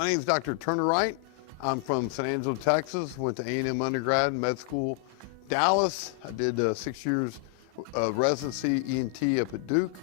My name is Dr. Turner Wright. I'm from San Angelo, Texas. Went to A&M undergrad, med school, Dallas. I did 6 years residency ENT up at Duke.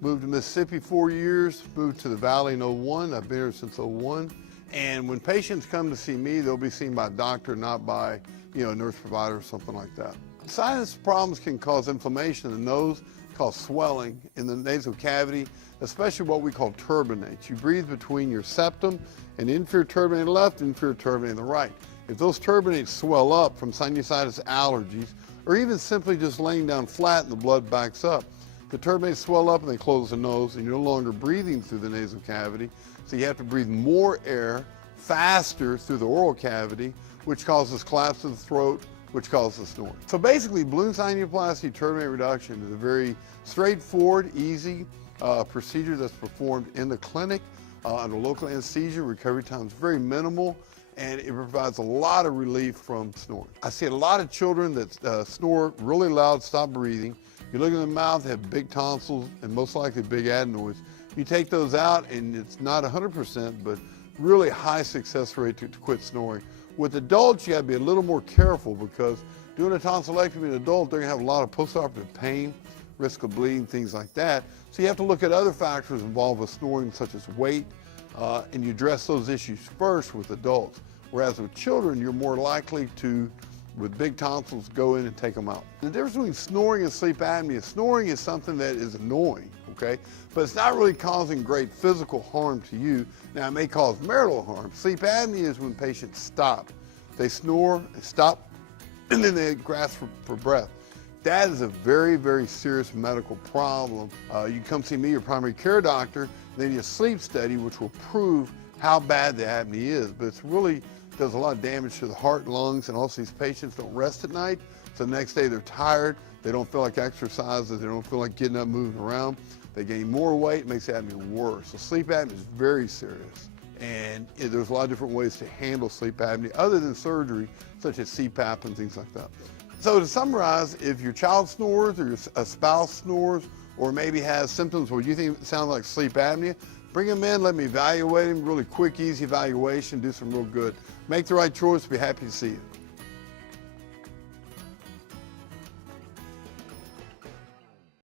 Moved to Mississippi 4 years, moved to the Valley in '01. I've been here since '01. And when patients come to see me, they'll be seen by a doctor, not by a nurse provider or something like that. Sinus problems can cause inflammation in the nose, cause swelling in the nasal cavity, especially what we call turbinates. You breathe between your septum and inferior turbinate on the left, inferior turbinate on the right. If those turbinates swell up from sinusitis allergies, or even simply just laying down flat and the blood backs up, the turbinates swell up and they close the nose, and you're no longer breathing through the nasal cavity, so you have to breathe more air faster through the oral cavity, which causes collapse of the throat, which causes snoring. So basically, balloon sinuplasty turbinate reduction is a very straightforward, easy procedure that's performed in the clinic under local anesthesia. Recovery time is very minimal, and it provides a lot of relief from snoring. I see a lot of children that snore really loud, stop breathing. You look in the mouth, they have big tonsils and most likely big adenoids. You take those out and it's not 100%, but really high success rate to quit snoring. With adults, you gotta be a little more careful because doing a tonsillectomy in an adult, they're gonna have a lot of postoperative pain, risk of bleeding, things like that. So you have to look at other factors involved with snoring, such as weight, and you address those issues first with adults. Whereas with children, you're more likely to, with big tonsils, go in and take them out. The difference between snoring and sleep apnea, snoring is something that is annoying, okay? But it's not really causing great physical harm to you. Now, it may cause marital harm. Sleep apnea is when patients stop. They snore, they stop, and then they grasp for breath. That is a very, very serious medical problem. You come see me, your primary care doctor, then your sleep study, which will prove how bad the apnea is. But it's really does a lot of damage to the heart, lungs, and also these patients don't rest at night. So the next day they're tired, they don't feel like exercising, they don't feel like getting up, moving around. They gain more weight, it makes the apnea worse. So sleep apnea is very serious. And there's a lot of different ways to handle sleep apnea other than surgery, such as CPAP and things like that. So to summarize, if your child snores or a spouse snores or maybe has symptoms where you think it sounds like sleep apnea, bring them in, let me evaluate them, really quick, easy evaluation, do some real good. Make the right choice, be happy to see you.